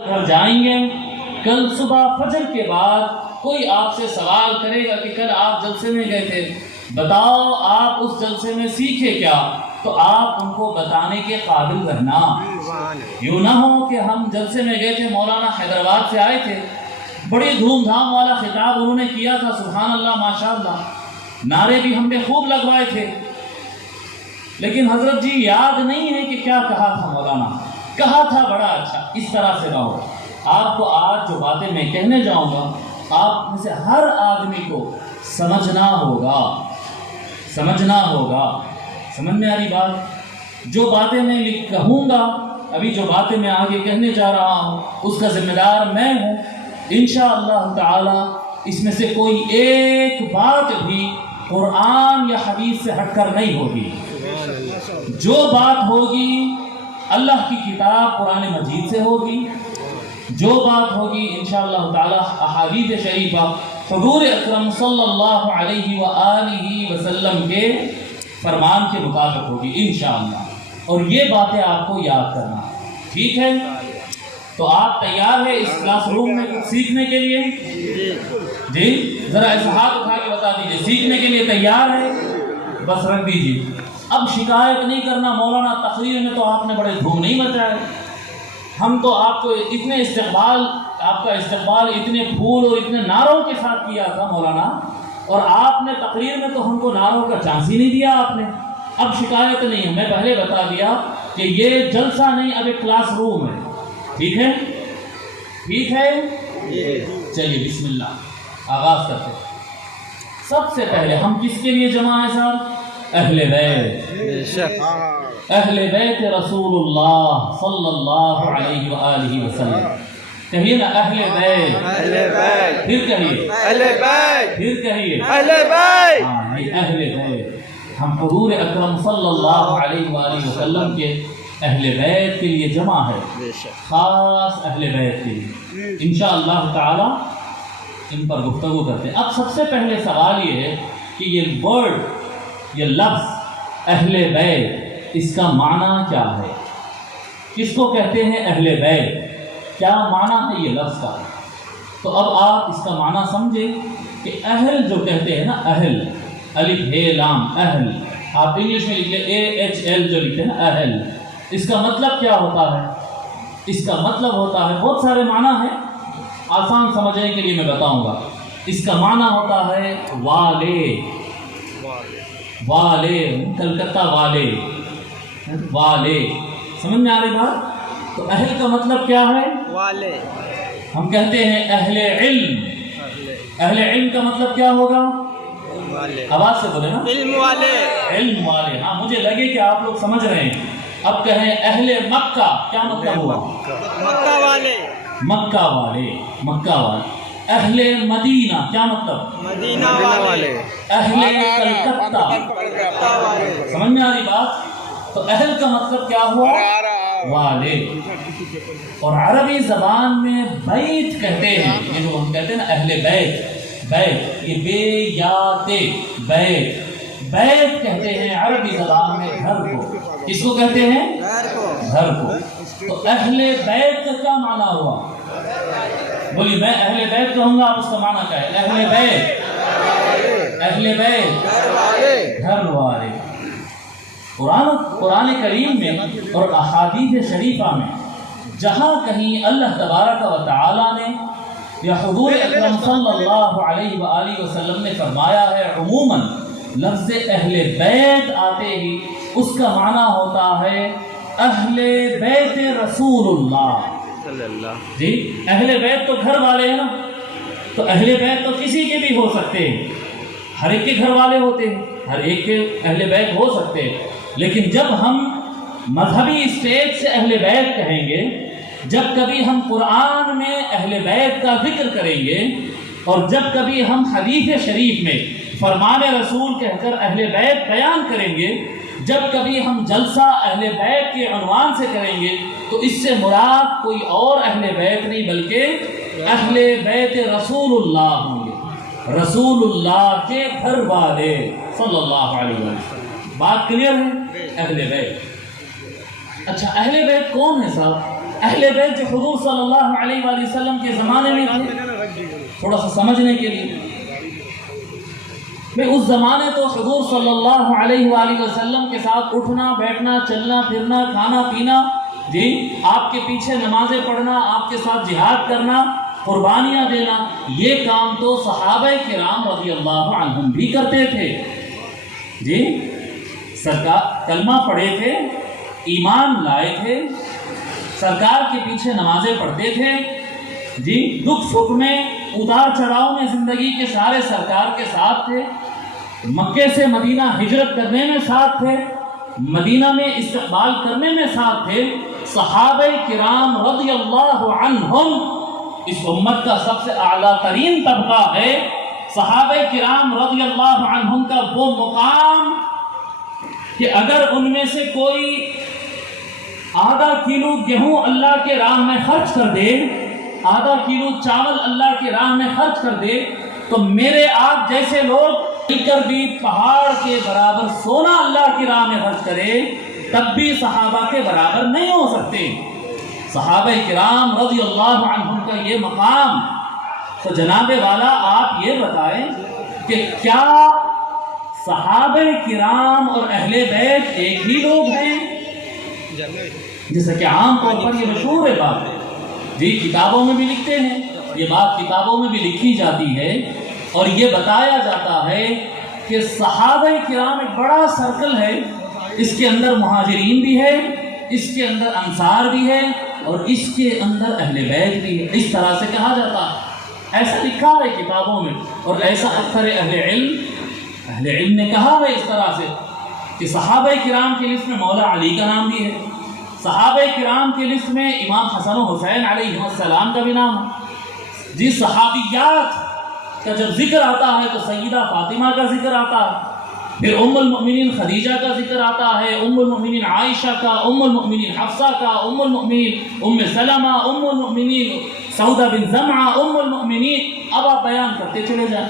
گھر جائیں گے، کل صبح فجر کے بعد کوئی آپ سے سوال کرے گا کہ کل آپ جلسے میں گئے تھے، بتاؤ آپ اس جلسے میں سیکھے کیا، تو آپ ان کو بتانے کے قابل رہنا۔ یوں نہ ہو کہ ہم جلسے میں گئے تھے، مولانا حیدرآباد سے آئے تھے، بڑی دھوم دھام والا خطاب انہوں نے کیا تھا، سبحان اللہ ماشاء اللہ، نعرے بھی ہم نے خوب لگوائے تھے، لیکن حضرت جی یاد نہیں ہے کہ کیا کہا تھا مولانا، کہا تھا بڑا اچھا، اس طرح سے رہو۔ آپ کو آج جو باتیں میں کہنے جاؤں گا، آپ میں سے ہر آدمی کو سمجھنا ہوگا، سمجھنا ہوگا۔ سمجھ میں آ رہی بات؟ جو باتیں میں کہوں گا، ابھی جو باتیں میں آگے کہنے جا رہا ہوں، اس کا ذمہ دار میں ہوں۔ انشاءاللہ تعالی اس میں سے کوئی ایک بات بھی قرآن یا حدیث سے ہٹ کر نہیں ہوگی۔ جو بات ہوگی اللہ کی کتاب قرآن مجید سے ہوگی، جو بات ہوگی انشاءاللہ تعالی احادیث شریفہ حضور اکرم صلی اللہ علیہ وآلہ وسلم کے فرمان کے مطابق ہوگی انشاءاللہ، اور یہ باتیں آپ کو یاد کرنا، ٹھیک ہے؟ تو آپ تیار ہیں اس کلاس روم میں کچھ سیکھنے کے لیے؟ جی ذرا ایسا ہاتھ اٹھا کے بتا دیجیے، سیکھنے کے لیے تیار ہے؟ بس رکھ دیجیے۔ اب شکایت نہیں کرنا، مولانا تقریر میں تو آپ نے بڑے دھوم نہیں مچائے، ہم تو آپ کو اتنے آپ کا استقبال اتنے پھول اور اتنے نعروں کے ساتھ کیا تھا مولانا، اور آپ نے تقریر میں تو ہم کو نعروں کا چانس ہی نہیں دیا آپ نے۔ اب شکایت نہیں ہے، میں پہلے بتا دیا کہ یہ جلسہ نہیں، اب ایک کلاس روم ہے، ٹھیک ہے؟ ٹھیک ہے؟ چلیے بسم اللہ آغاز کرتے ہیں۔ سب سے پہلے ہم کس کے لیے جمع ہیں صاحب؟ اہل بیت، اہل بیت رسول اللہ صلی اللہ علیہ وآلہ وسلم۔ کہیے نا اہل بیت، پھر کہیے اہل بیت، پھر کہیے اہل بیت۔ ہاں یہ اہل بیت، ہم حضور اکرم صلی اللہ علیہ وآلہ وسلم کے اہل بیت کے لیے جمع ہے، خاص اہل بیت کے لیے۔ انشاءاللہ تعالی ان پر گفتگو کرتے ہیں۔ اب سب سے پہلے سوال یہ ہے کہ یہ ورڈ، یہ لفظ اہل بیت، اس کا معنی کیا ہے؟ کس کو کہتے ہیں اہل بیت؟ کیا معنی ہے یہ لفظ کا؟ تو اب آپ اس کا معنی سمجھیں کہ اہل جو کہتے ہیں نا، اہل، الف ہے لام، اہل، آپ انگلش میں لکھ لیں AHL جو لکھتے ہیں نا، اہل، اس کا مطلب کیا ہوتا ہے؟ اس کا مطلب ہوتا ہے، بہت سارے معنی ہیں، آسان سمجھنے کے لیے میں بتاؤں گا۔ اس کا معنی ہوتا ہے والے، والے، کلکتہ والے، والے، سمجھ میں آ رہی بات؟ تو اہل کا مطلب کیا ہے؟ والے۔ ہم کہتے ہیں اہل علم، اہل علم کا مطلب کیا ہوگا؟ آواز سے بولے نا، علم والے، علم والے۔ ہاں مجھے لگے کہ آپ لوگ سمجھ رہے ہیں۔ اب کہیں اہل مکہ، کیا مطلب ہوا؟ مکہ والے، مکہ والے، مکہ والے۔ اہل مدینہ، کیا مطلب؟ مدینہ والے۔ اہل کلکتہ والے، سمجھ میں آ رہی بات؟ تو اہل کا مطلب کیا ہوا؟ والے۔ اور عربی زبان میں بیت کہتے ہیں، یہ جو ہم کہتے ہیں نا اہل بیت، بیت، یہ بے یا تے، بیت، بیت کہتے ہیں عربی زبان میں گھر کو۔ کس کو کہتے ہیں؟ گھر کو۔ تو اہل بیت کا کیا معنی ہوا؟ بولیے، میں اہل بیت کہوں گا، آپ اس کا معنی کیا ہے؟ اہل بیت، اہل بیت، گھر والے۔ قرآن کریم میں اور احادیث شریفہ میں جہاں کہیں اللہ تبارک و تعالی نے یا حضور اکرم صلی اللہ علیہ وآلہ وسلم نے فرمایا ہے، عموماً لفظ اہل بیت آتے ہی اس کا معنی ہوتا ہے اہل بیت رسول اللہ۔ جی اہل بیت تو گھر والے ہیں نا، تو اہل بیت تو کسی کے بھی ہو سکتے ہیں، ہر ایک کے گھر والے ہوتے ہیں، ہر ایک کے اہل بیت ہو سکتے ہیں، لیکن جب ہم مذہبی اسٹیج سے اہل بیت کہیں گے، جب کبھی ہم قرآن میں اہل بیت کا ذکر کریں گے، اور جب کبھی ہم حدیث شریف میں فرمان رسول کہہ کر اہل بیت بیان کریں گے، جب کبھی ہم جلسہ اہل بیت کے عنوان سے کریں گے، تو اس سے مراد کوئی اور اہل بیت نہیں بلکہ اہل بیت رسول اللہ ہوں گے، رسول اللہ کے گھر والے صلی اللہ علیہ وسلم۔ بات کلیئر ہے؟ اہل بیت۔ اچھا اہل بیت کون ہے صاحب؟ اہل بیت جو حضور صلی اللہ علیہ وآلہ وسلم کے زمانے میں تھے، تھوڑا سا سمجھنے کے لیے، اس زمانے تو حضور صلی اللہ علیہ وآلہ وسلم کے ساتھ اٹھنا بیٹھنا چلنا پھرنا کھانا پینا، جی آپ کے پیچھے نمازیں پڑھنا، آپ کے ساتھ جہاد کرنا، قربانیاں دینا، یہ کام تو صحابہ کرام رضی اللہ عنہم بھی کرتے تھے۔ جی سرکار کلمہ پڑھے تھے، ایمان لائے تھے، سرکار کے پیچھے نمازیں پڑھتے تھے، جی دکھ سکھ میں اتار چڑھاؤ میں زندگی کے سارے سرکار کے ساتھ تھے، مکے سے مدینہ ہجرت کرنے میں ساتھ تھے، مدینہ میں استقبال کرنے میں ساتھ تھے۔ صحابہ کرام رضی اللہ عنہم اس امت کا سب سے اعلیٰ ترین طبقہ ہے۔ صحابہ کرام رضی اللہ عنہم کا وہ مقام کہ اگر ان میں سے کوئی آدھا کلو گیہوں اللہ کے راہ میں خرچ کر دے، آدھا کلو چاول اللہ کے راہ میں خرچ کر دے، تو میرے آپ جیسے لوگ مل کر بھی پہاڑ کے برابر سونا اللہ کی راہ میں خرچ کرے تب بھی صحابہ کے برابر نہیں ہو سکتے۔ صحابہ کرام رضی اللہ عنہم کا یہ مقام، تو جناب والا آپ یہ بتائیں کہ کیا صحابہ کرام اور اہل بیت ایک ہی لوگ ہیں؟ جیسا کہ عام طور پر یہ مشہور ہے بات ہے، جی کتابوں میں بھی لکھتے ہیں، یہ بات کتابوں میں بھی لکھی جاتی ہے، اور یہ بتایا جاتا ہے کہ صحابہ کرام ایک بڑا سرکل ہے، اس کے اندر مہاجرین بھی ہے، اس کے اندر انصار بھی ہے، اور اس کے اندر اہل بیت بھی ہے۔ اس طرح سے کہا جاتا ہے، ایسا لکھا ہے کتابوں میں، اور ایسا اکثر اہل علم نے کہا ہے اس طرح سے کہ صحابہ کرام کی لسٹ میں مولا علی کا نام بھی ہے، صحابہ کرام کی لسٹ میں امام حسن و حسین علیہ السلام کا بھی نام ہے، جی صحابیات کا جب ذکر آتا ہے تو سیدہ فاطمہ کا ذکر آتا ہے، پھر ام المؤمنین خدیجہ کا ذکر آتا ہے، ام المؤمنین عائشہ کا، ام المؤمنین حفصہ کا، ام المؤمنین ام سلمہ، ام المؤمنین سعودہ بن زمعہ، ام المؤمنین، اب آپ بیان کرتے چلے جائیں،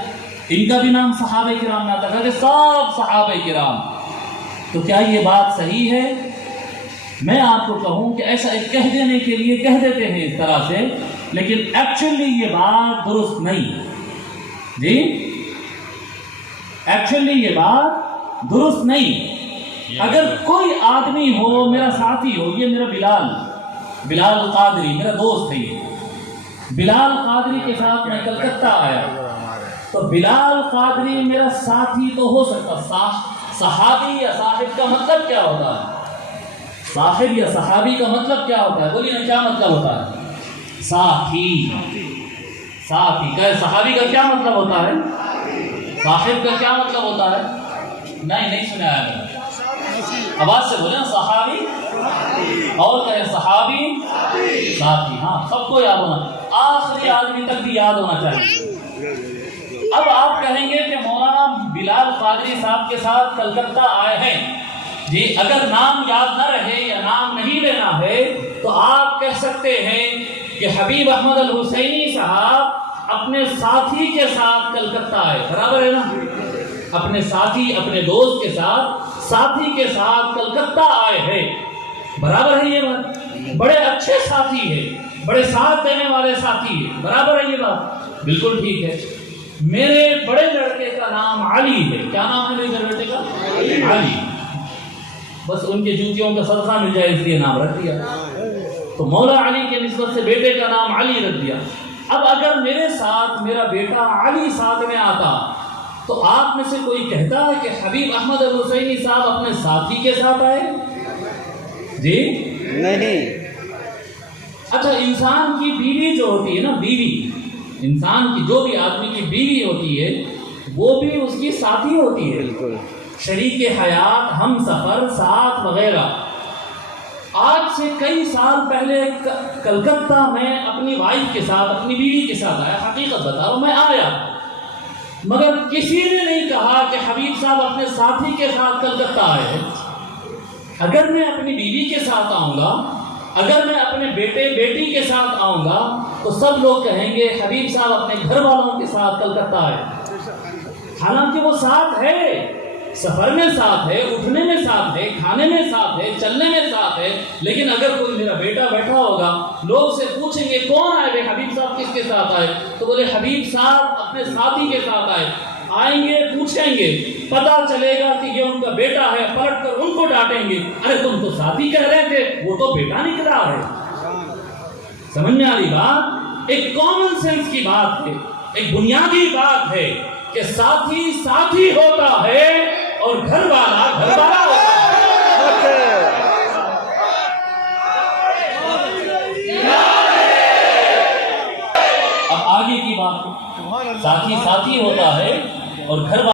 ان کا بھی نام صحابہ کرام میں آتا ہے، سب صحابہ کرام۔ تو کیا یہ بات صحیح ہے؟ میں آپ کو کہوں کہ ایسا ایک کہہ دینے کے لیے کہہ دیتے ہیں اس طرح سے، لیکن ایکچولی یہ بات درست نہیں، جی ایکچولی یہ بات درست نہیں۔ اگر کوئی آدمی ہو، میرا ساتھی ہو، یہ میرا بلال قادری میرا دوست ہے، یہ بلال قادری کے ساتھ میں کلکتہ آیا، تو بلال قادری میرا ساتھی تو ہو سکتا، صحابی یا صاحب کا مطلب کیا ہوتا ہے؟ صاحب یا صحابی کا مطلب کیا ہوتا ہے؟ بولیے نا، کیا مطلب ہوتا ہے؟ ساتھی کا۔ صحابی کا کیا مطلب ہوتا ہے؟ صاحب کا کیا مطلب ہوتا ہے؟ نہیں سنا ہے، آواز سے بولے نا، صحابی اور کہے صحابی ساتھی، ہاں سب کو یاد ہونا، آخری آدمی تک بھی یاد ہونا چاہیے۔ اب آپ کہیں گے کہ مولانا بلال قادری صاحب کے ساتھ کلکتہ آئے ہیں، جی اگر نام یاد نہ رہے یا نام نہیں لینا ہے تو آپ کہہ سکتے ہیں کہ حبیب احمد الحسینی صاحب اپنے ساتھی کے ساتھ کلکتہ آئے، برابر ہے نا؟ اپنے ساتھی، اپنے دوست کے ساتھ، ساتھی کے ساتھ کلکتہ آئے ہیں، برابر ہے یہ بات؟ بڑے اچھے ساتھی ہیں، بڑے ساتھ دینے والے ساتھی ہیں، برابر ہے یہ بات؟ بالکل ٹھیک ہے۔ میرے بڑے لڑکے کا نام علی ہے، کیا نام ہے میرے بیٹے کا؟ علی، بس ان کے جوتیوں کا صدقہ مل جائے اس لیے نام رکھ دیا، تو مولا علی کے نسبت سے بیٹے کا نام علی رکھ دیا۔ اب اگر میرے ساتھ میرا بیٹا علی ساتھ میں آتا تو آپ میں سے کوئی کہتا ہے کہ حبیب احمد الحسینی صاحب اپنے ساتھی کے ساتھ آئے؟ جی نہیں۔ اچھا، انسان کی بیوی جو ہوتی ہے نا، بیوی، انسان کی جو بھی آدمی کی بیوی ہوتی ہے وہ بھی اس کی ساتھی ہوتی ہے، بالکل شریک حیات، ہم سفر، ساتھ وغیرہ۔ آج سے کئی سال پہلے کلکتہ میں اپنی وائف کے ساتھ، اپنی بیوی کے ساتھ آیا، حقیقت بتا رہا ہوں، میں آیا، مگر کسی نے نہیں کہا کہ حبیب صاحب اپنے ساتھی کے ساتھ کلکتہ آئے ہیں۔ اگر میں اپنی بیوی کے ساتھ آؤں گا، اگر میں اپنے بیٹے بیٹی کے ساتھ آؤں گا تو سب لوگ کہیں گے حبیب صاحب اپنے گھر والوں کے ساتھ کلکتہ آئے، حالانکہ وہ ساتھ ہے، سفر میں ساتھ ہے، اٹھنے میں ساتھ ہے، کھانے میں ساتھ ہے، چلنے میں ساتھ ہے، لیکن اگر کوئی میرا بیٹا بیٹھا ہوگا، لوگ سے پوچھیں گے کون آئے بے حبیب صاحب کس کے ساتھ آئے، تو بولے حبیب صاحب اپنے ساتھی کے ساتھ آئے، آئیں گے پوچھیں گے، پتا چلے گا کہ یہ ان کا بیٹا ہے، پلٹ کر ان کو ڈانٹیں گے، ارے تم تو ساتھی کہہ رہے تھے، وہ تو بیٹا نکلا ہے۔ سمجھ میں آ رہی بات؟ ایک کامن سینس کی بات ہے، ایک بنیادی بات ہے کہ ساتھی ساتھی ہوتا ہے اور گھر والا گھر والا ہوتا ہے۔ اب آگے کی بات، ساتھی ساتھی ہوتا ہے اور گھر والا